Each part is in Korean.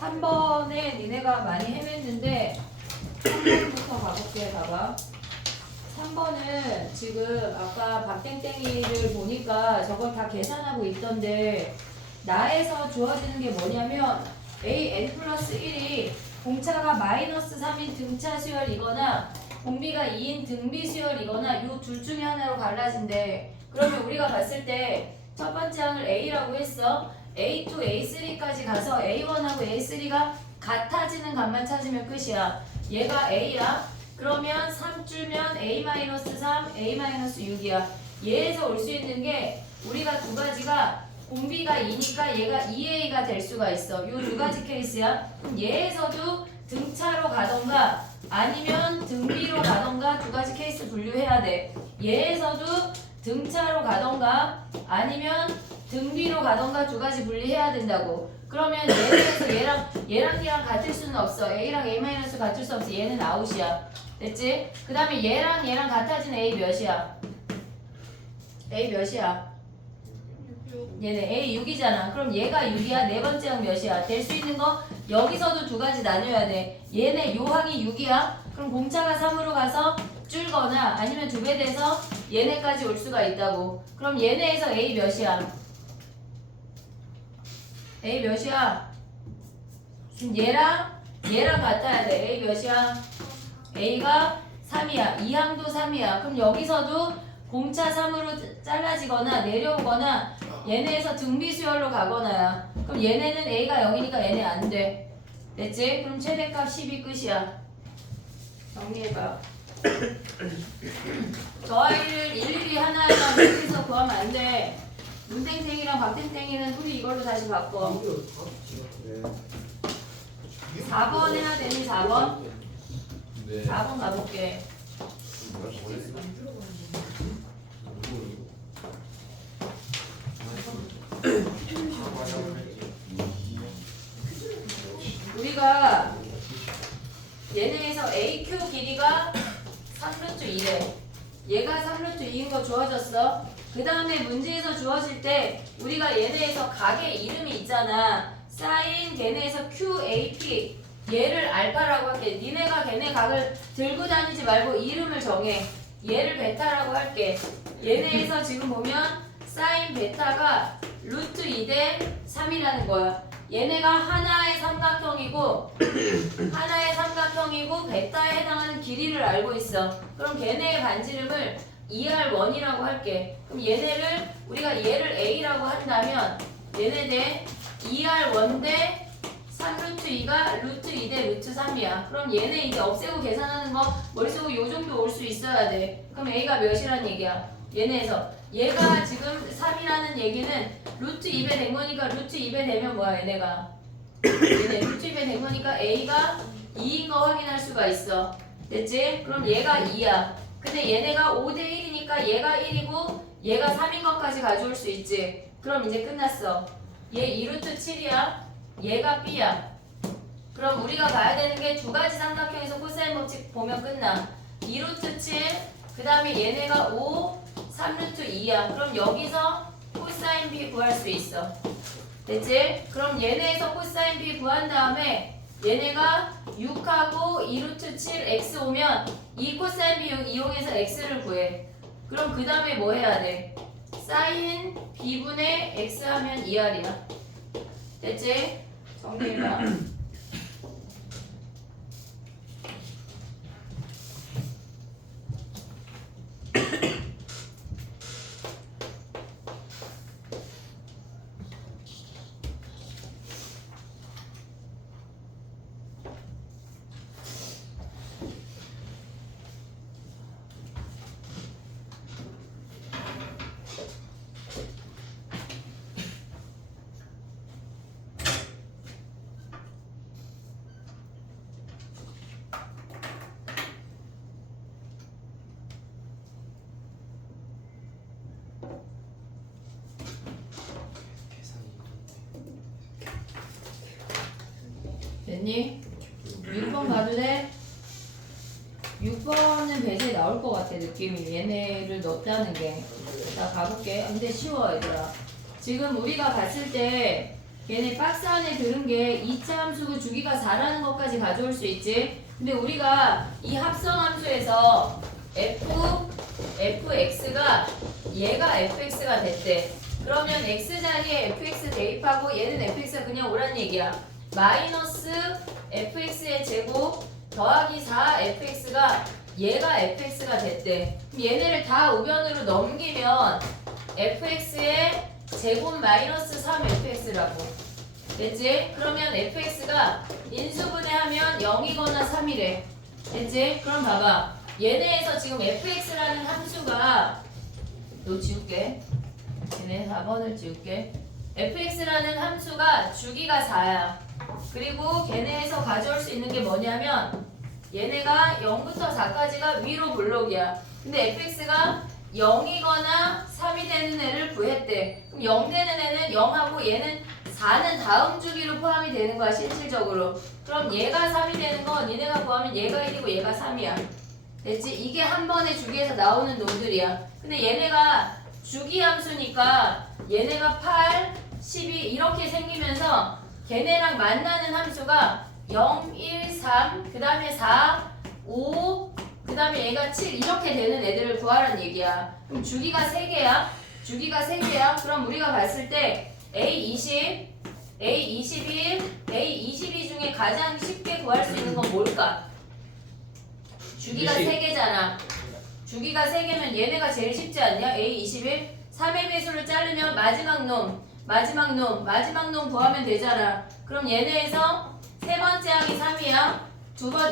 3번에 니네가 많이 헤맸는데 3번부터 가볼게. 봐봐. 3번은 지금 아까 박땡땡이를 보니까 저걸 다 계산하고 있던데 나에서 주어지는 게 뭐냐면 an 플러스 1이 공차가 마이너스 3인 등차 수열이거나 공비가 2인 등비 수열이거나 이 둘 중에 하나로 갈라진대. 그러면 우리가 봤을 때 첫 번째 항을 A라고 했어. A2, A3까지 가서 A1하고 A3가 같아지는 값만 찾으면 끝이야. 얘가 A야. 그러면 3줄면 A-3, A-6이야. 얘에서 올 수 있는 게 우리가 두 가지가 공비가 2니까 얘가 2A가 될 수가 있어. 요 두 가지 케이스야. 그럼 얘에서도 등차로 가던가 아니면 등비로 가던가 두 가지 케이스 분류해야 돼. 얘에서도 등차로 가던가 아니면 등비로 가던가 두 가지 분리해야 된다고. 그러면 얘랑 같을 수는 없어. A랑 A- 같을 수 없어. 얘는 아웃이야. 됐지? 그 다음에 얘랑 같아진 A 몇이야? A 몇이야? 얘네 A 6이잖아. 그럼 얘가 6이야. 네 번째 항 몇이야? 될 수 있는 거 여기서도 두 가지 나눠야 돼. 얘네 요 항이 6이야. 그럼 공차가 3으로 가서 줄거나 아니면 두 배 돼서 얘네까지 올 수가 있다고. 그럼 얘네에서 A 몇이야? A 몇이야? 지금 얘랑 같아야 돼. A 몇이야? A가 3이야. 이 항도 3이야. 그럼 여기서도 공차 3으로 잘라지거나 내려오거나 얘네에서 등비수열로 가거나야. 그럼 얘네는 A가 0이니까 얘네 안 돼. 됐지? 그럼 최대값 10이 끝이야. 정리해봐. 저 아이를 일일이 하나하나 분리해서 구하면 안 돼. 문땡땡이랑 박땡땡이는 우리 이걸로 다시 바꿔. 4번 해야 되니 4번? 네. 4번 가볼게. 우리가 얘네에서 AQ 길이가 3루트 2래. 얘가 3루트 2인 거 주어졌어. 그 다음에 문제에서 주어질 때 우리가 얘네에서 각의 이름이 있잖아. 사인 걔네에서 QAP 얘를 알파라고 할게. 니네가 걔네 각을 들고 다니지 말고 이름을 정해. 얘를 베타라고 할게. 얘네에서 지금 보면 사인 베타가 루트 2 대 3이라는 거야. 얘네가 하나의 삼각형이고 베타에 해당하는 길이를 알고 있어. 그럼 걔네의 반지름을 2R1이라고 할게. 그럼 얘네를 우리가 얘를 A라고 한다면 얘네들 2R1 대 3루트 2가 루트 2 대 루트 3이야. 그럼 얘네 이제 없애고 계산하는 거 머릿속에 요 정도 올 수 있어야 돼. 그럼 A가 몇이란 얘기야? 얘네에서 얘가 지금 3이라는 얘기는 루트 2배 된 거니까 루트 2배 되면 뭐야 얘네가? 얘네 루트 2배 된 거니까 A가 2인 거 확인할 수가 있어. 됐지? 그럼 얘가 2야. 근데 얘네가 5대 1이니까 얘가 1이고 얘가 3인 것까지 가져올 수 있지. 그럼 이제 끝났어. 얘 2루트 7이야. 얘가 B야. 그럼 우리가 봐야 되는 게 두 가지 삼각형에서 코사인 법칙 보면 끝나. 2루트 7, 그 다음에 얘네가 5, 3루트 2야. 그럼 여기서 코사인 B 구할 수 있어. 됐지? 그럼 얘네에서 코사인 B 구한 다음에 얘네가 6하고 2루트 7 x 오면 이 코사인 B 이용해서 x를 구해. 그럼 그 다음에 뭐 해야 돼? 사인 B분의 x 하면 2R이야. 됐지? 정리해봐. 됐니? 6번 가도 돼? 6번은 배제에 나올 것 같아 느낌이. 얘네를 넣었다는 게. 자 가볼게. 근데 쉬워 얘들아. 지금 우리가 봤을 때 얘네 박스 안에 들은 게 2차 함수 주기가 4라는 것까지 가져올 수 있지. 근데 우리가 이 합성 함수에서 fx가 얘가 fx가 됐대. 그러면 x 자리에 fx 대입하고 얘는 fx가 그냥 오란 얘기야. 마이너스 fx의 제곱 더하기 4fx가 얘가 fx가 됐대. 그럼 얘네를 다 우변으로 넘기면 fx의 제곱 마이너스 3fx라고 됐지? 그러면 fx가 인수분해하면 0이거나 3이래. 됐지? 그럼 봐봐. 얘네에서 지금 fx라는 함수가 너 지울게. 얘네 4번을 지울게. fx라는 함수가 주기가 4야. 그리고 걔네에서 가져올 수 있는 게 뭐냐면 얘네가 0부터 4까지가 위로 블록이야. 근데 fx가 0이거나 3이 되는 애를 구했대. 그럼 0 되는 애는 0하고 얘는 4는 다음 주기로 포함이 되는 거야, 실질적으로. 그럼 얘가 3이 되는 건 얘네가 구하면 얘가 1이고 얘가 3이야. 됐지? 이게 한 번의 주기에서 나오는 놈들이야. 근데 얘네가 주기 함수니까 얘네가 8, 12 이렇게 생기면서 걔네랑 만나는 함수가 0, 1, 3, 그 다음에 4, 5, 그 다음에 얘가 7 이렇게 되는 애들을 구하라는 얘기야. 그럼 주기가 3개야. 주기가 3개야. 그럼 우리가 봤을 때 A20, A21, A22 중에 가장 쉽게 구할 수 있는 건 뭘까? 주기가 3개잖아. 주기가 3개면 얘네가 제일 쉽지 않냐? A21, 3의 배수를 자르면 마지막 놈 구하면 되잖아. 그럼 얘네에서 세 번째 항이 3이야.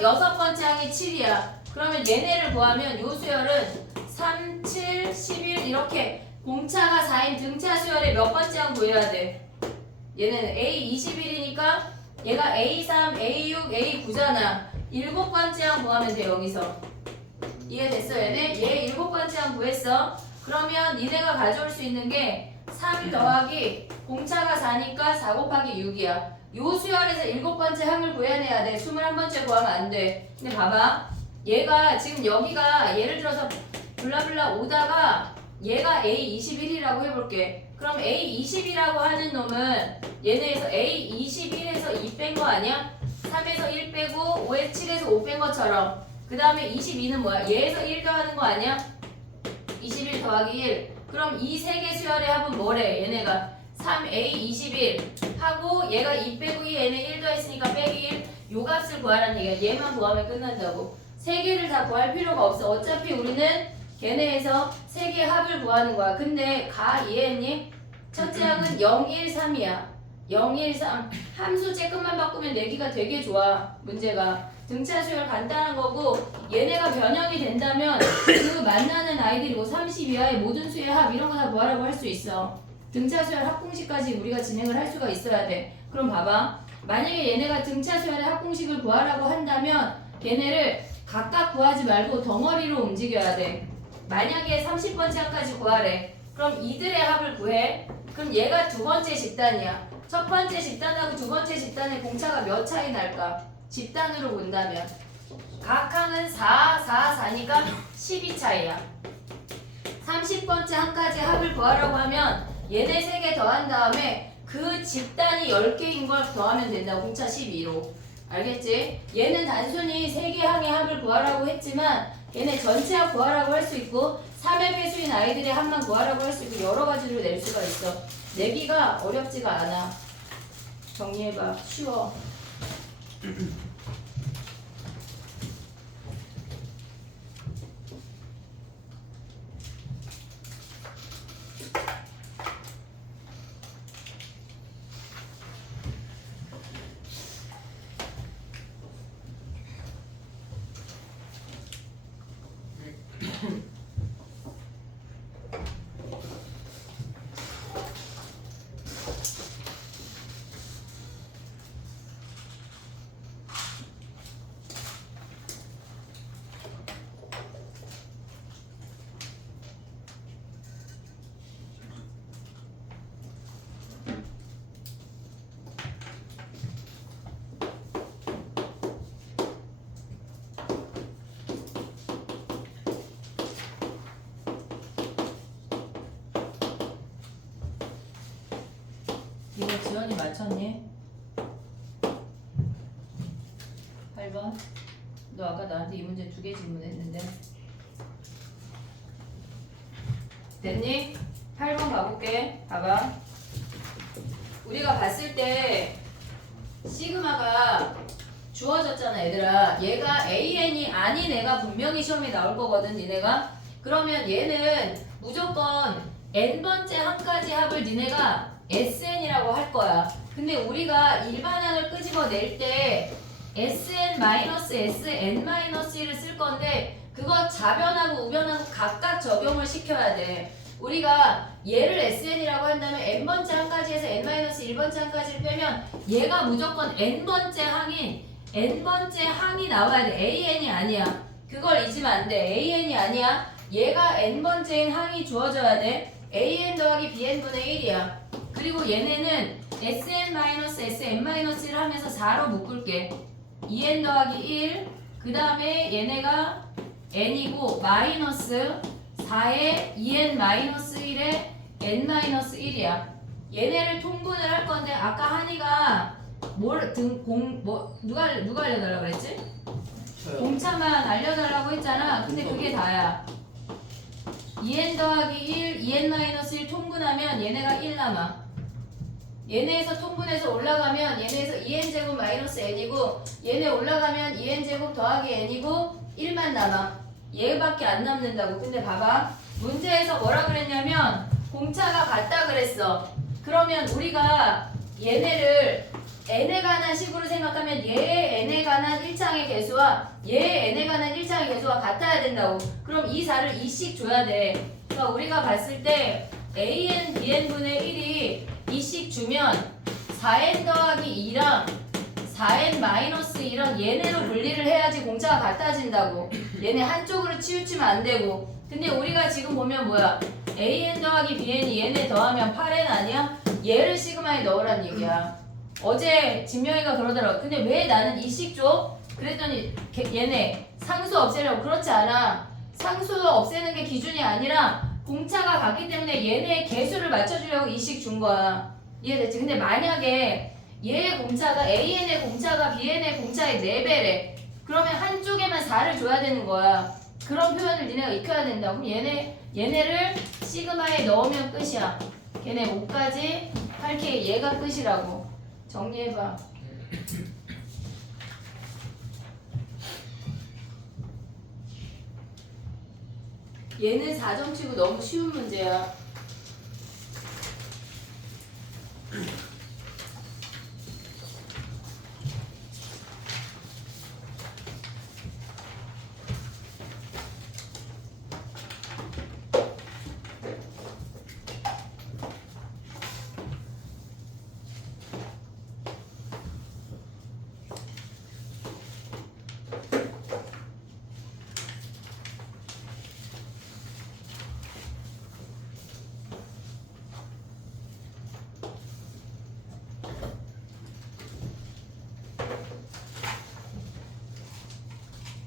여섯 번째 항이 7이야. 그러면 얘네를 구하면 요 수열은 3, 7, 11 이렇게 공차가 4인 등차 수열의 몇 번째 항 구해야 돼? 얘는 A21이니까 얘가 A3, A6, A9잖아. 7번째 항 구하면 돼, 여기서. 이해됐어, 얘네? 얘 7번째 항 구했어. 그러면 니네가 가져올 수 있는 게 3 더하기 공차가 4니까 4 곱하기 6이야. 요 수열에서 7번째 항을 구해내야 돼. 21번째 구하면 안 돼. 근데 봐봐. 얘가 지금 여기가 예를 들어서 블라블라 오다가 얘가 A21이라고 해볼게. 그럼 A20이라고 하는 놈은 얘네에서 A21에서 2 뺀 거 아니야? 3에서 1 빼고 5에 7에서 5 뺀 것처럼. 그 다음에 22는 뭐야? 얘에서 1 더하는 거 아니야? 21 더하기 1. 그럼 이 세 개 수열의 합은 뭐래? 얘네가 3A21 하고 얘가 2 빼고 2 얘네 1 더했으니까 빼기 1. 요 값을 구하라는 얘기야. 얘만 구하면 끝난다고. 세 개를 다 구할 필요가 없어. 어차피 우리는 걔네에서 세 개 합을 구하는 거야. 근데 이해했니? 첫째 항은 0, 1, 3이야. 0, 1, 3. 함수 쬐끔만 바꾸면 내기가 되게 좋아. 문제가. 등차 수열 간단한 거고 얘네가 변형이 된다면 그 만나는 아이들이 뭐 30 이하의 모든 수의 합 이런 거 다 구하라고 할 수 있어. 등차 수열 합공식까지 우리가 진행을 할 수가 있어야 돼. 그럼 봐봐. 만약에 얘네가 등차 수열의 합공식을 구하라고 한다면 얘네를 각각 구하지 말고 덩어리로 움직여야 돼. 만약에 30번째 항까지 구하래. 그럼 이들의 합을 구해. 그럼 얘가 두 번째 집단이야. 첫 번째 집단하고 두 번째 집단의 공차가 몇 차이 날까? 집단으로 본다면 각 항은 4, 4, 4니까 12 차이야. 30번째 항까지 합을 구하라고 하면 얘네 3개 더한 다음에 그 집단이 10개인 걸 더하면 된다. 공차 12로. 알겠지? 얘는 단순히 3개 항의 합을 구하라고 했지만 얘네 전체 합 구하라고 할 수 있고 3의 배수인 아이들의 합만 구하라고 할 수 있고 여러 가지로 낼 수가 있어. 내기가 어렵지가 않아. 정리해봐. 쉬워. 찾니? 8번. 너 아까 나한테 이 문제 2개 질문했는데. 됐니? 8번 가볼게. 봐봐. 우리가 봤을 때 시그마가 주어졌잖아 얘들아. 얘가 AN이 아닌 애가 분명히 시험에 나올 거거든 니네가. 그러면 얘는 무조건 n번째 한까지 합을 니네가 SN이라고 할 거야. 근데 우리가 일반항을 끄집어낼 때 SN-SN-1을 쓸 건데 그거 좌변하고 우변하고 각각 적용을 시켜야 돼. 우리가 얘를 SN이라고 한다면 n번째 항까지에서 n-1번째 항까지를 빼면 얘가 무조건 n번째 항이 나와야 돼. AN이 아니야. 그걸 잊으면 안 돼. AN이 아니야. 얘가 n번째인 항이 주어져야 돼. AN 더하기 BN분의 1이야. 그리고 얘네는 SN-SN-1을 하면서 4로 묶을게. 2n 더하기 1. 그 다음에 얘네가 n이고 마이너스 4에 2n-1에 n-1이야. 얘네를 통분을 할 건데 아까 한이가 누가 알려달라고 그랬지? 저요. 공차만 알려달라고 했잖아. 근데 그게 다야. 2n 더하기 1, 2n-1 통분하면 얘네가 1 남아. 얘네에서 통분해서 올라가면 얘네에서 2n제곱 마이너스 n이고 얘네 올라가면 2n제곱 더하기 n이고 1만 남아. 얘밖에 안 남는다고. 근데 봐봐. 문제에서 뭐라 그랬냐면 공차가 같다 그랬어. 그러면 우리가 얘네를 n에 관한 식으로 생각하면 얘의 n에 관한 1창의 개수와 얘의 n에 관한 1창의 개수가 같아야 된다고. 그럼 이 4를 2씩 줘야 돼. 그러니까 우리가 봤을 때 an bn분의 1이 2씩 주면 4n 더하기 2랑 4n 마이너스 1은 얘네로 분리를 해야지 공차가 같아진다고. 얘네 한쪽으로 치우치면 안 되고. 근데 우리가 지금 보면 뭐야? an 더하기 bn이 얘네 더하면 8n 아니야? 얘를 시그마에 넣으란 얘기야. 어제 진명이가 그러더라고. 근데 왜 나는 2씩 줘? 그랬더니 얘네 상수 없애려고. 그렇지 않아. 상수 없애는 게 기준이 아니라 공차가 같기 때문에 얘네의 개수를 맞춰주려고 2씩 준 거야. 이해됐지? 근데 만약에 얘의 공차가 AN의 공차가 BN의 공차의 4배래. 그러면 한쪽에만 4를 줘야 되는 거야. 그런 표현을 니네가 익혀야 된다. 그럼 얘네를 시그마에 넣으면 끝이야. 걔네 5까지 8K 얘가 끝이라고. 정리해봐. 얘는 4점 치고 너무 쉬운 문제야.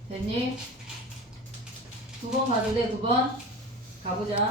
됐니? 9번 가도 돼. 9번 가보자.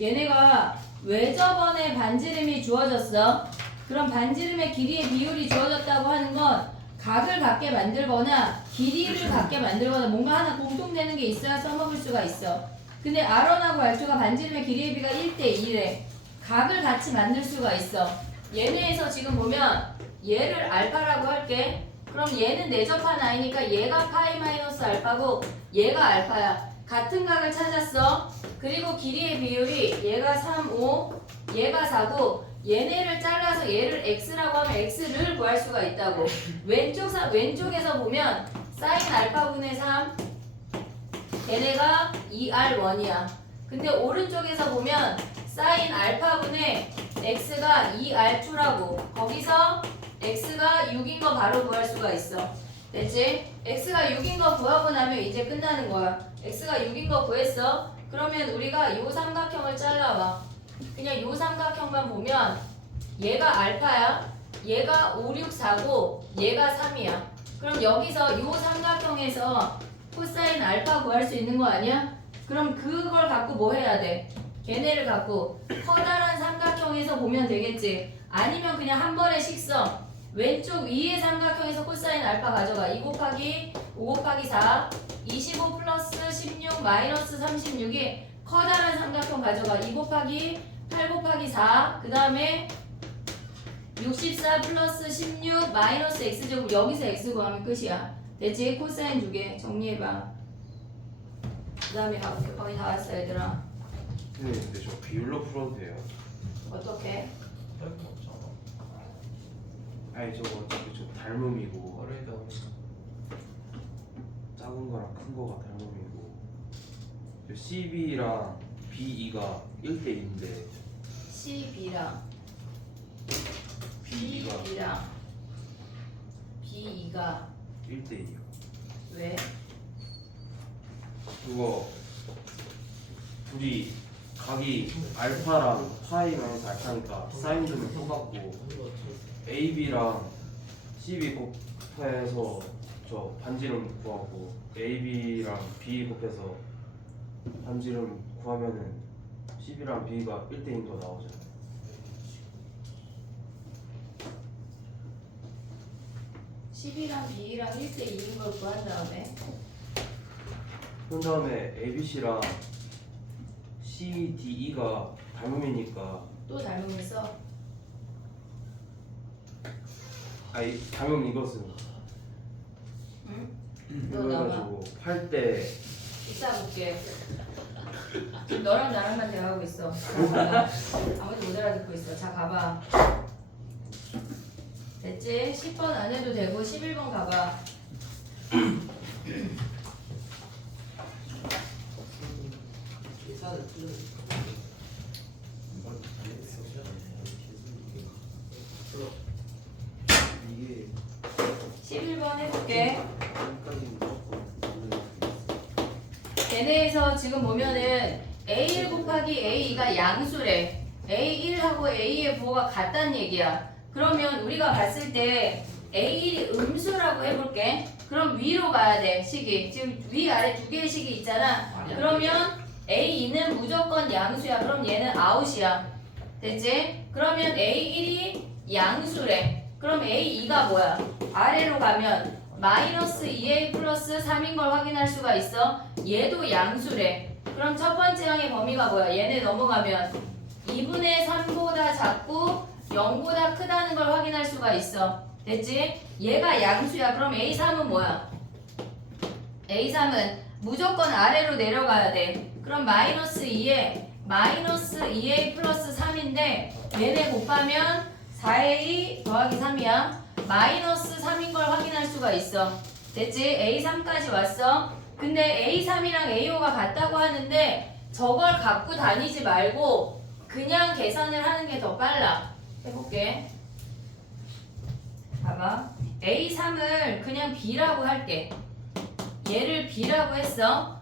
얘네가 왜 저번에 반지름이 주어졌어? 그럼 반지름의 길이의 비율이 주어졌다고 하는 건 각을 같게 만들거나 길이를 같게 만들거나 뭔가 하나 공통되는 게 있어야 써먹을 수가 있어. 근데 R1하고 R2가 반지름의 길이의 비가 1대2래. 각을 같이 만들 수가 있어. 얘네에서 지금 보면 얘를 알파라고 할게. 그럼 얘는 내접한 i니까 얘가 파이 마이너스 알파고 얘가 알파야. 같은 각을 찾았어. 그리고 길이의 비율이 얘가 3, 5, 얘가 4고 얘네를 잘라서 얘를 x라고 하면 x를 구할 수가 있다고. 왼쪽에서 보면 사인 알파분의 3 얘네가 2r1이야. 근데 오른쪽에서 보면 사인 알파분의 x가 2r2라고. 거기서 x가 6인 거 바로 구할 수가 있어. 됐지? x가 6인 거 구하고 나면 이제 끝나는 거야. x가 6인 거 구했어. 그러면 우리가 요 삼각형을 잘라봐. 그냥 요 삼각형만 보면 얘가 알파야. 얘가 5, 6, 4고 얘가 3이야. 그럼 여기서 요 삼각형에서 코사인 알파 구할 수 있는 거 아니야? 그럼 그걸 갖고 뭐 해야 돼? 걔네를 갖고 커다란 삼각형에서 보면 되겠지. 아니면 그냥 한 번의 식성 왼쪽 위의 삼각형에서 코사인 알파 가져가. 2 곱하기 5 곱하기 4 25 플러스 16 마이너스 36이 커다란 삼각형 가져가. 2 곱하기 8 곱하기 4 그 다음에 64 플러스 16 마이너스 x제곱. 여기서 x 구하면 끝이야. 됐지? 코사인 2개 정리해봐. 그 다음에 가볼게. 거의 다 왔어 얘들아. 근데 저 비율로 풀어도 돼요? 어떻게? 할거 없잖아. 아니 저거 어차피 저 닮음이고 어레이다. 작은 거랑 큰 거가 닮음이고 저 CB랑 BE가 1대2인데 CB랑 BE가 B랑 B2가 1대2요. 왜? 그거 둘이 각이 알파랑 파이 마이너스 알파니까 사인점을 똑같고 AB랑 CB 곱해서 저 반지름 구하고 AB랑 B 곱해서 반지름 구하면은 CB랑 B가 1대2인 거 나오잖아요. CB랑 B랑 1대2인 걸 구한 다음에 그런 다음에 ABC랑 CDE가 닮음이니까 또 닮은 거 써. 아니 닮음 이것은 응? 너 나와. 그래가지고 8대 이따 볼게. 지금 너랑 나랑만 대화하고 있어. 자, 가봐. 아무도 못 알아듣고 있어. 자 가봐. 됐지? 10번 안 해도 되고 11번 가봐. 계산을 틀리니까. 이게 11번 해볼게. 여기까지 무조건 걔네에서 지금 보면은 A1 곱하기 A2가 양수래. A1하고 A의 부호가 같다는 얘기야. 그러면 우리가 봤을 때 A1이 음수라고 해볼게. 그럼 위로 가야 돼, 식이. 지금 위아래 두 개의 식이 있잖아. 그러면 A2는 무조건 양수야. 그럼 얘는 아웃이야. 됐지? 그러면 A1이 양수래. 그럼 A2가 뭐야? 아래로 가면 마이너스 2A 플러스 3인 걸 확인할 수가 있어. 얘도 양수래. 그럼 첫 번째 항의 범위가 뭐야? 얘네 넘어가면 2분의 3보다 작고 0보다 크다는 걸 확인할 수가 있어. 됐지? 얘가 양수야. 그럼 A3은 뭐야? A3은 무조건 아래로 내려가야 돼. 그럼 마이너스 2에 마이너스 2A 플러스 3인데 얘네 곱하면 4A 더하기 3이야. 마이너스 3인 걸 확인할 수가 있어. 됐지? A3까지 왔어. 근데 A3이랑 A5가 같다고 하는데 저걸 갖고 다니지 말고 그냥 계산을 하는 게 더 빨라. 해볼게. 봐봐. A3을 그냥 B라고 할게. 얘를 B라고 했어.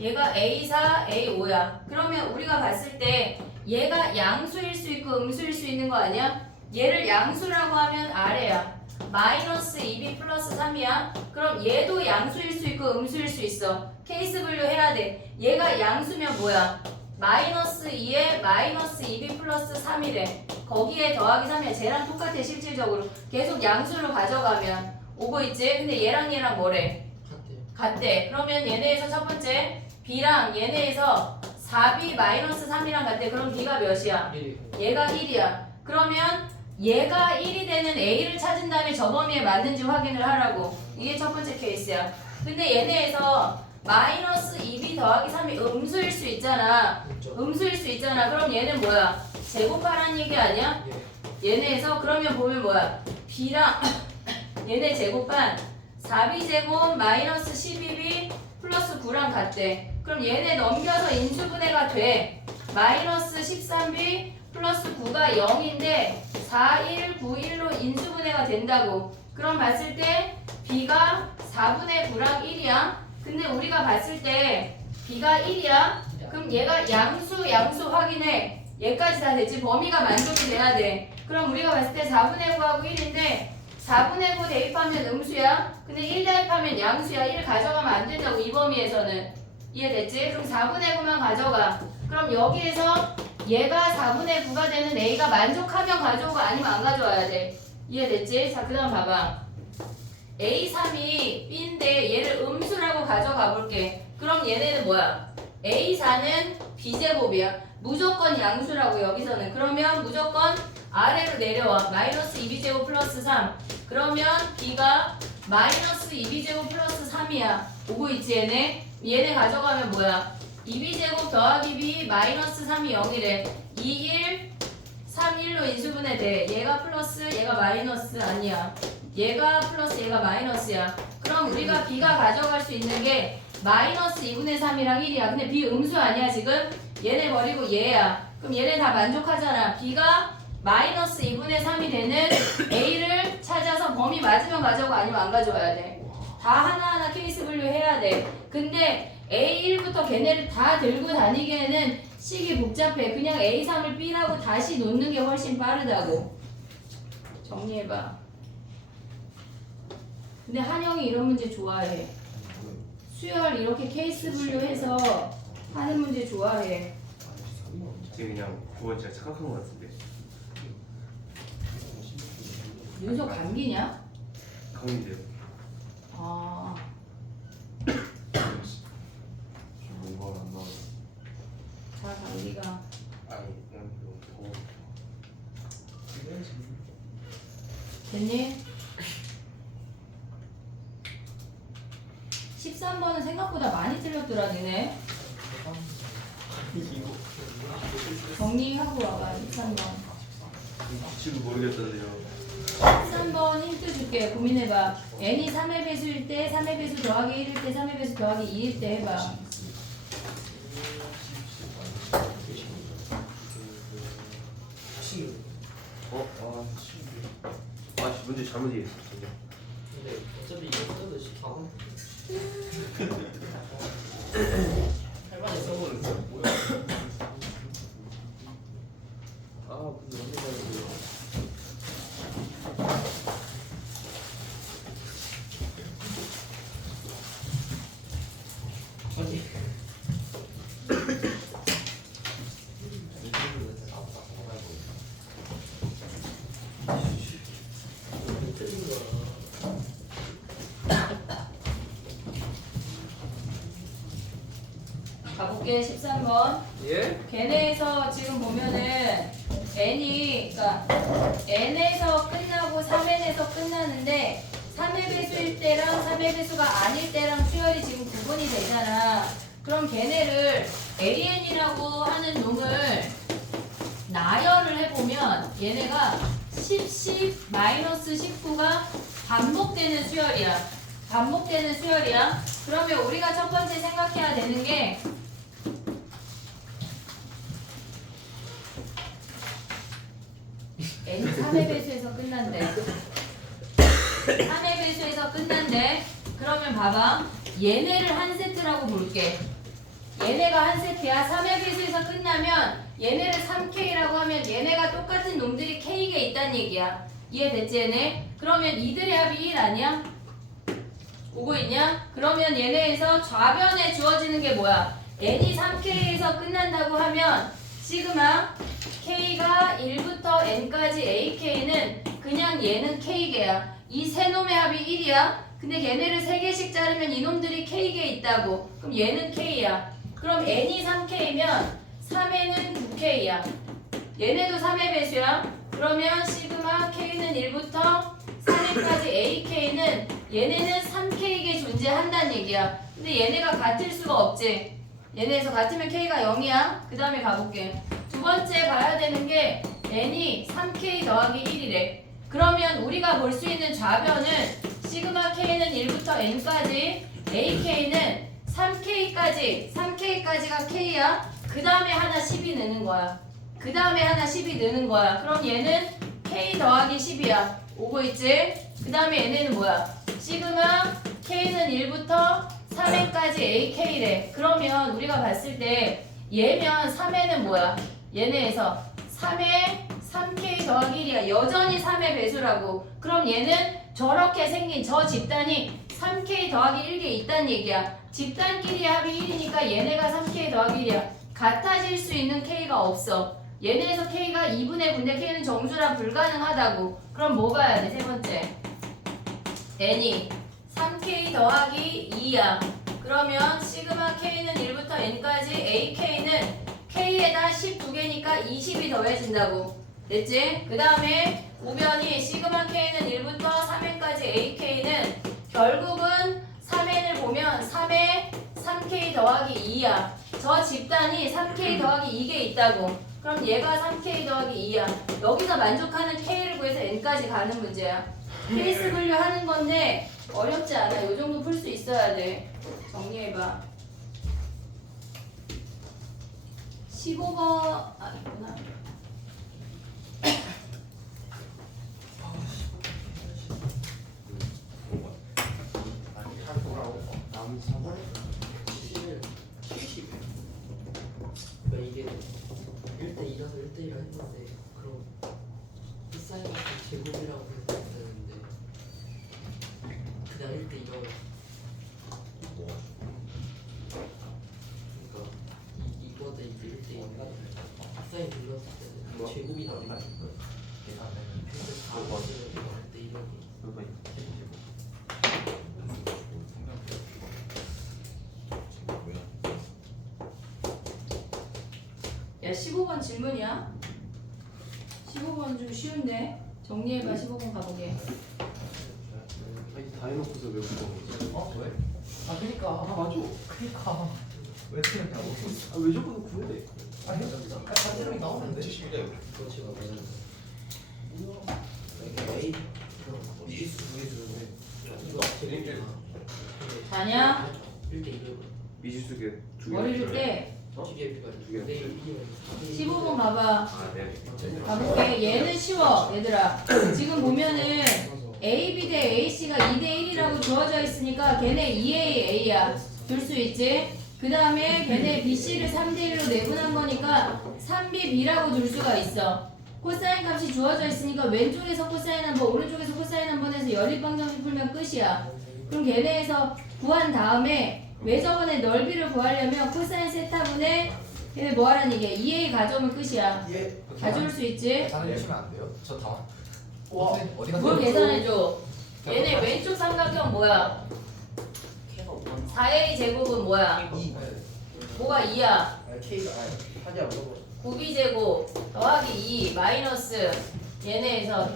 얘가 A4, A5야. 그러면 우리가 봤을 때 얘가 양수일 수 있고 음수일 수 있는 거 아니야? 얘를 양수라고 하면 아래야. 마이너스 2B 플러스 3이야. 그럼 얘도 양수일 수 있고 음수일 수 있어. 케이스 분류 해야 돼. 얘가 양수면 뭐야? 마이너스 2에 마이너스 2B 플러스 3이래. 거기에 더하기 3이야. 쟤랑 똑같아 실질적으로. 계속 양수로 가져가면 오고 있지? 근데 얘랑 뭐래? 같대. 그러면 얘네에서 첫 번째 B랑 얘네에서 4B 마이너스 3이랑 같대. 그럼 B가 몇이야? 얘가 1이야. 그러면 얘가 1이 되는 A를 찾은 다음에 저 범위에 맞는지 확인을 하라고. 이게 첫 번째 케이스야. 근데 얘네에서 마이너스 2B 더하기 3이 음수일 수 있잖아. 음수일 수 있잖아. 그럼 얘는 뭐야? 제곱하라는 얘기 아니야? 얘네에서 그러면 보면 뭐야? B랑 얘네 제곱한 4B 제곱 마이너스 12B 플러스 9랑 같대. 그럼 얘네 넘겨서 인수분해가 돼. 마이너스 13B 플러스 9가 0인데 4, 1, 9, 1로 인수분해가 된다고. 그럼 봤을 때 B가 4분의 9랑 1이야. 근데 우리가 봤을 때 B가 1이야. 그럼 얘가 양수 확인해. 얘까지 다 됐지. 범위가 만족이 돼야 돼. 그럼 우리가 봤을 때 4분의 9하고 1인데 4분의 9 대입하면 음수야. 근데 1 대입하면 양수야. 1 가져가면 안 된다고 이 범위에서는. 이해됐지? 그럼 4분의 9만 가져가. 그럼 여기에서 얘가 4분의 9가 되는 A가 만족하면 가져오고 아니면 안 가져와야 돼. 이해됐지? 자, 그 다음 봐봐. A3이 B인데 얘를 음수라고 가져가 볼게. 그럼 얘네는 뭐야? A4는 B제곱이야. 무조건 양수라고 여기서는. 그러면 무조건 아래로 내려와. 마이너스 2B제곱 플러스 3. 그러면 B가 마이너스 2B제곱 플러스 3이야. 오고 있지 얘네? 얘네 가져가면 뭐야? 2B제곱 더하기 B 마이너스 3이 0이래. 2, 1, 3, 1로 인수분해 돼. 얘가 플러스 얘가 마이너스 아니야. 얘가 플러스 얘가 마이너스야. 그럼 우리가 B가 가져갈 수 있는 게 마이너스 2분의 3이랑 1이야. 근데 B 음수 아니야 지금? 얘네 버리고 얘야. 그럼 얘네 다 만족하잖아. B가 마이너스 2분의 3이 되는 A를 찾아서 범위 맞으면 가져오고 아니면 안 가져와야 돼. 다 하나하나 케이스 분류해야 돼. 근데 A1부터 걔네를 다 들고 다니기에는 식이 복잡해. 그냥 A3을 B라고 다시 놓는 게 훨씬 빠르다고. 정리해봐. 근데 한영이 이런 문제 좋아해. 수열 이렇게 케이스 분류해서 하는 문제 좋아해. 지금 그냥 그거 진짜 착각한 것 같은데. 윤서 감기냐? 강인데요. 아, 뭔가 안 나와. 자 감기가. 아니 그냥 너무 더워. 됐니? 13번은 생각보다 많이 틀렸더라 니네. 정리하고 와봐 13번. 지금 모르겠던데요. 13번 힌트 줄게. 고민해봐. n이 3의 배수일 때 3의 배수 더하기 1일 때 3의 배수 더하기 2일 때 해봐. 아, 문제 잘못 이해했어. 진짜. 근데 어차피 이거 써도 식하고. 할머니 써보는 뭐야? 아 근데 언니가 이거. 아니. 가볼게 13번. 예? 걔네에서 지금 보면은 n이 그러니까 n에서 끝나고 3n에서 끝나는데 3의 배수일 때랑 3의 배수가 아닐 때랑 수열이 지금 구분이 되잖아. 그럼 걔네를 an이라고 하는 놈을 나열을 해보면 얘네가 10, 10, 마이너스 19가 반복되는 수열이야. 반복되는 수열이야. 그러면 우리가 첫 번째 생각해야 되는 게 n이 3의 배수에서 끝난대. 3의 배수에서 끝난대. 그러면 봐봐. 얘네를 한 세트라고 볼게. 얘네가 한 세트야. 3의 배수에서 끝나면 얘네를 3K라고 하면 얘네가 똑같은 놈들이 K가 있다는 얘기야. 이해됐지 얘네? 그러면 이들의 합이 1 아니야? 오고 있냐? 그러면 얘네에서 좌변에 주어지는 게 뭐야? n이 3K에서 끝난다고 하면 시그마 K가 1부터 N까지 AK는 그냥 얘는 K개야. 이 세 놈의 합이 1이야. 근데 얘네를 3개씩 자르면 이놈들이 K개 있다고. 그럼 얘는 K야. 그럼 N이 3K면 3N은 9K야. 얘네도 3의 배수야. 그러면 시그마 K는 1부터 3N까지 AK는 얘네는 3K개 존재한다는 얘기야. 근데 얘네가 같을 수가 없지. 얘네에서 같으면 K가 0이야. 그 다음에 가볼게. 두 번째 봐야 되는 게 N이 3K 더하기 1이래. 그러면 우리가 볼 수 있는 좌변은 시그마 K는 1부터 N까지 AK는 3K까지가 K야. 그 다음에 하나 10이 느는 거야. 그 다음에 하나 10이 느는 거야. 그럼 얘는 K 더하기 10이야. 오고 있지? 그 다음에 얘네는 뭐야? 시그마 K는 1부터 3N까지 AK래. 그러면 우리가 봤을 때 얘면 3N은 뭐야? 얘네에서 3의 3K 더하기 1이야. 여전히 3의 배수라고. 그럼 얘는 저렇게 생긴 저 집단이 3K 더하기 1개 있다는 얘기야. 집단끼리 합이 1이니까 얘네가 3K 더하기 1이야. 같아질 수 있는 K가 없어. 얘네에서 K가 2분의 분의 K는 정수랑 불가능하다고. 그럼 뭐 봐야 돼? 세 번째. N이 3K 더하기 2야. 그러면 시그마 K는 1부터 N까지 AK는 K에다 12개니까 20이 더해진다고. 됐지? 그 다음에 우변이 시그마 K는 1부터 3N까지 AK는 결국은 3N을 보면 3에 3K 더하기 2야. 저 집단이 3K 더하기 2개 있다고. 그럼 얘가 3K 더하기 2야. 여기서 만족하는 K를 구해서 N까지 가는 문제야. 케이스 분류하는 건데 어렵지 않아. 요 정도 풀 수 있어야 돼. 정리해봐. 15번 있구나. 남 3월 11, 70. 그러니까 이게 1대2라서 1대1을 했는데 그럼 코사인 제곱이라고 해도 되는데 그냥 1대2라고 그러니까 이거보다 이제 1대2가 코사인 불렀을 때는 제곱이 나오니까 근데 4번을 1대1이라고 야 15번 질문이야. 15번 좀 쉬운데. 정리해봐. 15번 가보게. 아니 다 해놓고서 왜 물어보지? 어? 왜? 아 그니까 맞아 그니까 왜 틀렸냐고 아왜 자꾸 구해? 아 반대로 나오는데? 그거 제가 뭐냐면 A 이거 제곱이잖아 자냐? 1대2로 미지수게 두 개. 머리를 떼. 두 개. 15번 봐봐. 아 네. 가볼게. 얘는 쉬워. 얘들아. 지금 보면은 AB 대 AC가 2대 1이라고 주어져 있으니까 걔네 2A A야. 줄 수 있지? 그 다음에 걔네 BC를 3대 1로 내분한 거니까 3B B라고 줄 수가 있어. 코사인 값이 주어져 있으니까 왼쪽에서 코사인 한 번, 오른쪽에서 코사인 한 번 해서 연립방정식 풀면 끝이야. 그럼 걔네에서 구한 다음에 왜 저번에 넓이를 구하려면 코사인 세타분의 걔네 뭐 하라는 얘기야? 2A 가져오면 끝이야. 예 가져올 수 있지? 계산해 주시면 안 돼요? 저 다 어디 갔어요? 뭘 계산해줘? 얘네 왼쪽 삼각형 뭐야? 4A 제곱은 뭐야? 2 뭐가 2야? K가 하지 않고 9B 제곱 더하기 2 마이너스 얘네에서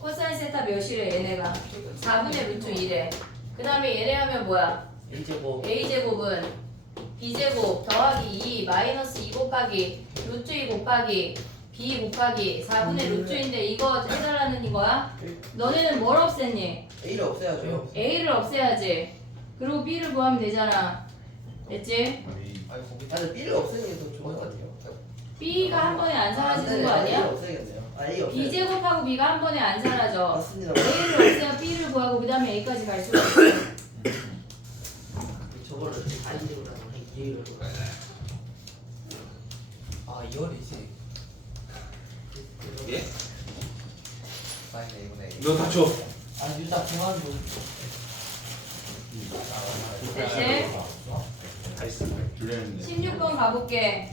코사인 세타 몇이래 얘네가? 4분의 루트 2래. 그 다음에 얘네 하면 뭐야? A제곱 A 제곱은 B 제곱 더하기 2 마이너스 2 곱하기 루트 2 곱하기 B 곱하기 4분의 루트인데 이거 해달라는 이거야? 너네는 뭘 없앴니? A를 없애야죠 A를 없애야지. 그리고 B를 구하면 되잖아. 됐지? 아니 B를 없애는 게 더 좋은 것 같아요 B가 한 번에 안 사라지는 거 아니야? 없애겠네요 A 없애 B 제곱하고 B가 한 번에 안 사라져. 맞습니다 A를 없애야 B를 구하고 그 다음에 A까지 갈 수가 있어. 저거를 I제곱이라고 해 2A로 아 2월이지 예? 사인 A분의 A 너 다쳐. 아 유자 그만 좀 됐지? 다 있어. 16번 가볼게.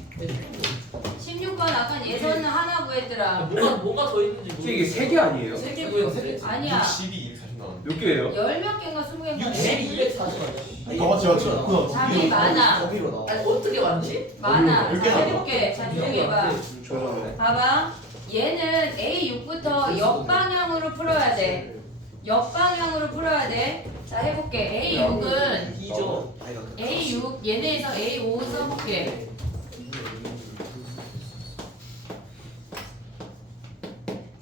16번 아까 예선은 하나 구했더라. 뭐가 더 있는지 혹시 이게 세 개 아니에요? 3개 구했는데 아니야. 12, 40 나왔는데. 몇 개예요? 10몇 개인가 20개인가 240 아니야? 맞지, 맞지. 답이 많아. 거기로 나와 아니 어떻게 왔지? 많아. 몇 개 자, 나와? 해볼게. 자, 조용히 해봐. 조정해. 봐봐. 얘는 A6부터 역방향으로 풀어야 돼. 역방향으로 풀어야 돼. 자, 해볼게. A6은 2죠 A6 얘네에서 A5 써볼게.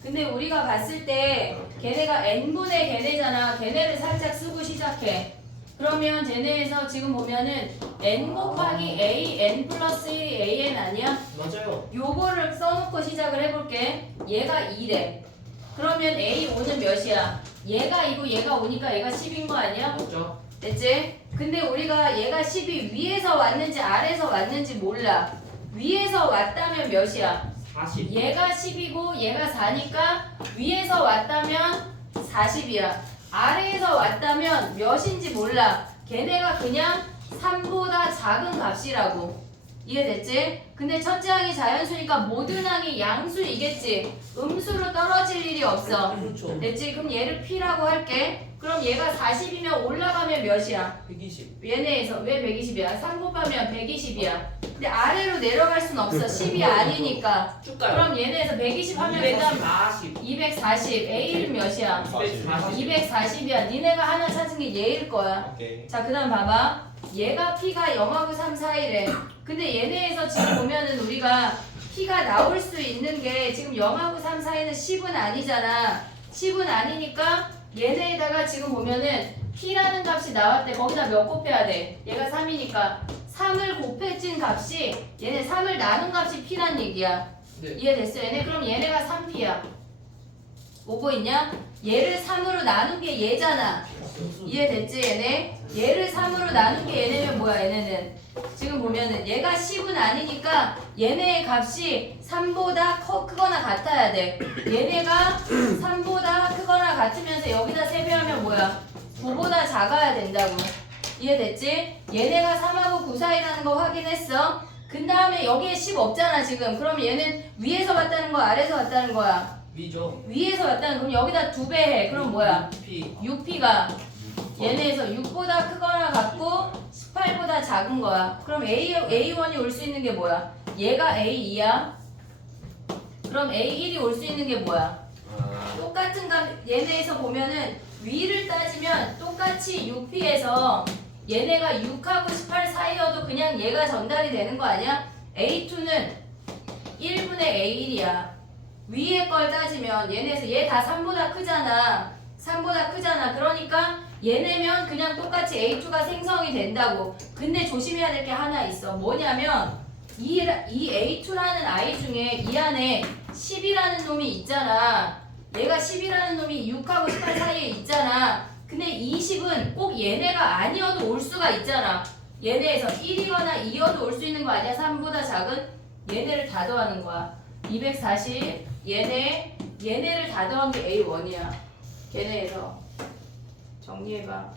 근데 우리가 봤을 때 걔네가 n분의 걔네잖아. 걔네를 살짝 쓰고 시작해. 그러면 쟤네에서 지금 보면은 n 곱하기 a n 플러스 1이 a n 아니야? 맞아요 요거를 써놓고 시작을 해볼게. 얘가 2래. 그러면 A5는 몇이야? 얘가 2고 얘가 5니까 얘가 10인 거 아니야? 맞죠? 됐지? 근데 우리가 얘가 10이 위에서 왔는지 아래에서 왔는지 몰라. 위에서 왔다면 몇이야? 40 얘가 10이고 얘가 4니까 위에서 왔다면 40이야. 아래에서 왔다면 몇인지 몰라. 걔네가 그냥 3보다 작은 값이라고. 이해됐지? 근데 첫째 항이 자연수니까 모든 항이 양수이겠지. 음수로 떨어질 일이 없어. 그렇죠. 됐지? 그럼 얘를 P라고 할게. 그럼 얘가 40이면 올라가면 몇이야? 120. 얘네에서 왜 120이야? 3 곱하면 120이야. 근데 아래로 내려갈 순 없어. 10이 아니니까. 쭉 가요. 그럼 얘네에서 120 하면 그 다음 240. 240. A는 몇이야? 240. 240이야. 니네가 하나 찾은 게 얘일 거야. 오케이. 자, 그 다음 봐봐. 얘가 P가 0하고 3 사이래. 근데 얘네에서 지금 보면은 우리가 P가 나올 수 있는 게 지금 0하고 3 사이는 10은 아니잖아. 10은 아니니까 얘네에다가 지금 보면은 P라는 값이 나왔대. 거기다 몇 곱해야 돼? 얘가 3이니까 3을 곱해진 값이 얘네 3을 나눈 값이 P란 얘기야. 네. 이해됐어? 얘네 그럼 얘네가 3P야. 오고 있냐? 얘를 3으로 나눈 게 얘잖아. 이해됐지 얘네? 얘를 3으로 나눈 게 얘네면 뭐야 얘네는? 지금 보면은 얘가 10은 아니니까 얘네의 값이 3보다 크거나 같아야 돼. 얘네가 3보다 크거나 같으면서 여기다 세배하면 뭐야? 9보다 작아야 된다고. 이해됐지? 얘네가 3하고 9 사이라는 거 확인했어. 그 다음에 여기에 10 없잖아 지금. 그럼 얘는 위에서 왔다는 거야 아래에서 왔다는 거야? 위죠. 위에서 왔다는 그럼 여기다 2배 해. 그럼 뭐야? P. 6P가 얘네에서 6보다 크거나 같고 18보다 작은 거야. 그럼 A1이 올 수 있는 게 뭐야? 얘가 A2야. 그럼 A1이 올 수 있는 게 뭐야? 똑같은 값 얘네에서 보면은 위를 따지면 똑같이 6P에서 얘네가 6하고 18 사이여도 그냥 얘가 전달이 되는 거 아니야? A2는 1분의 A1이야. 위에 걸 따지면 얘네에서 얘 다 3보다 크잖아. 3보다 크잖아. 그러니까 얘네면 그냥 똑같이 A2가 생성이 된다고. 근데 조심해야 될 게 하나 있어. 뭐냐면 이 A2라는 아이 중에 이 안에 10이라는 놈이 있잖아. 얘가 10이라는 놈이 6하고 18 사이에 있잖아. 근데 20은 꼭 얘네가 아니어도 올 수가 있잖아. 얘네에서 1이거나 2여도 올 수 있는 거 아니야? 3보다 작은 얘네를 다 더하는 거야. 240 얘네를 다 더한 게 A1이야. 걔네에서 정리해봐.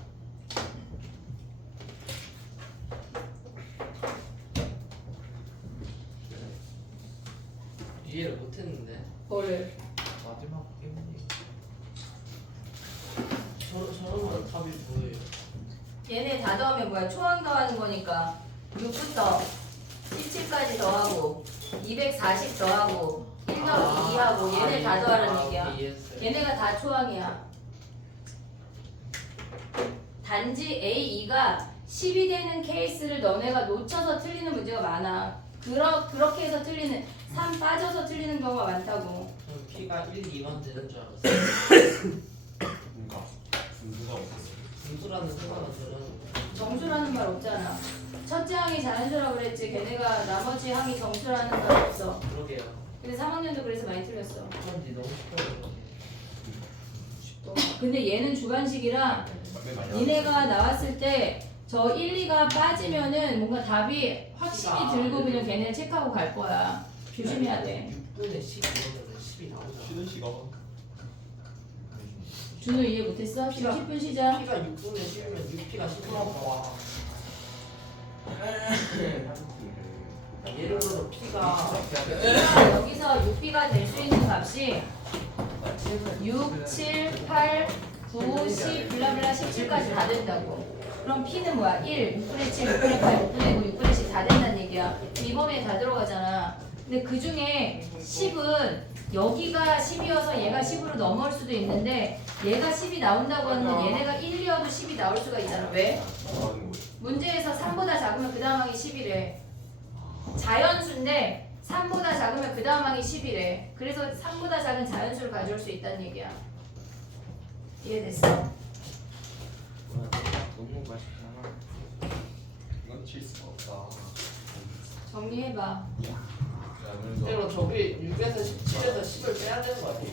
이해를 못했는데. 뭐를? 마지막 게임이. 저런 답이 뭐예요? 얘네 다 더하면 뭐야? 초항 더하는 거니까 6부터 17까지 더하고 240 더하고 1 더하기 2하고 얘네 다 더하라는 얘기야. 이해했어요. 얘네가 다 초항이야. 단지 A2가 10이 되는 케이스를 너네가 놓쳐서 틀리는 문제가 많아. 그렇게 해서 틀리는 3 빠져서 틀리는 경우가 많다고. 저는 P가 1, 2만 되는 줄 알았어요. 뭔가 분수가 없었어. 분수라는 생각은 들었는데. 정수라는 말 없잖아. 첫째 항이 자연수라고 그랬지. 걔네가 나머지 항이 정수라는 말 없어. 그러게요. 근데 3학년도 그래서 많이 틀렸어. 그런지 너무 싶어요. 근데 얘는 주관식이라 니네가 나왔을 때 저 1, 2가 빠지면은 뭔가 답이 확신이 들고 그냥 걔네 체크하고 갈 거야. 조심해야 돼. 6분의 10이면 10이 나오잖아. 쉬는 시간. 준호 이해 못했어? 지금 10분 쉬자. P가 6분의 10이면 6P가 10이 나와. 예를 들어 P가 여기서 6B가 될 수 있는 값이 6, 7, 8, 9, 10, 블라블라 17까지 다 된다고. 그럼 P는 뭐야? 1, 6분의 7, 6분의 8, 6분의 9, 6분의 10 다 된다는 얘기야. 이 범위에 다 들어가잖아. 근데 그 중에 10은 여기가 10이어서 얘가 10으로 넘어올 수도 있는데 얘가 10이 나온다고 하는 건 얘네가 1이어도 10이 나올 수가 있잖아. 왜? 문제에서 3보다 작으면 그 다음 항이 10이래. 자연수인데 3보다 작으면 그 다음 항이 10이래. 그래서 3보다 작은 자연수를 가져올 수 있다는 얘기야. 이해됐어? 너무 맛있잖아. 이건 칠 수가 없다. 정리해봐. 그리고 저기 6에서 17에서 10을 빼야 되는 거 아니에요?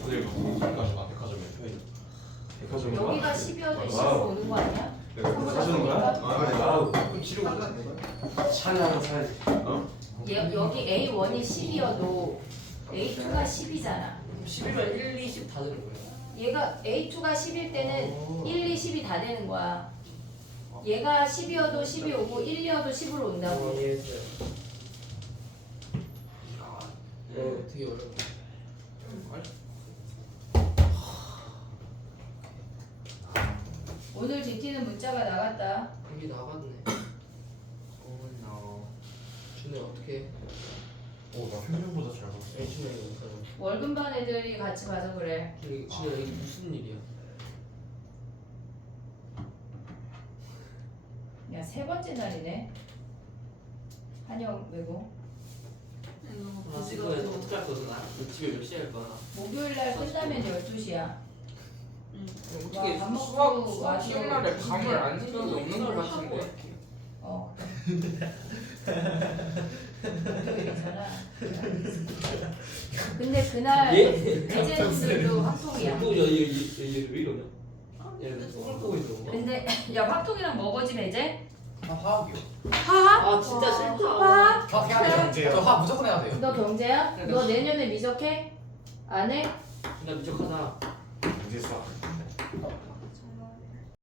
백화점 여기가 10이어도 10 와우. 오는 거 아니야? 사주는 거야? 아우 그럼 치료 끝났네. 차를 하나 사야지. 어? 여기 A1이 10이어도 A2가 10이잖아. 10이면 1, 2, 10 다 되는 거예요. 얘가 A2가 10일 때는 1, 2, 10이 다 되는 거야. 얘가 10이어도 10이 오고 1이어도 10으로 온다고. 이해했어요. 되게 어려워. 오늘 GT는 문자가 나갔다. 여기 나갔네. 어나 준혜 어떻게? 오나 평균보다 잘 봤어. 준혜 이거 못하잖아. 월급반 애들이 같이 봐서 그래. 준혜 이게 무슨 일이야? 야, 세 번째 날이네. 한영 외고. 아 이거 어떻게 할 거야? 너 집에 몇 시에 할 거야? 목요일 날 끝나면 12시야. 어떻게 밥 먹고 수학 와서 시험 날에 밤을 안 쓴 적이 없는 것 같은데. 어. 목요일이잖아. 근데 그날 애제분들도 확통이야. 또 얘 왜 이러냐? 얘는 꿀 보고 있는 건가? 근데 야 확통이랑 뭐거지 애제? 나 화학이요. 화학? 아 진짜 싫다. 화학? 화학 해야 돼요. 경제요. 저 화학 무조건 해야 돼요. 너 경제야? 너 내년에 미적해? 안 해? 나 미적하다. 이제 수학.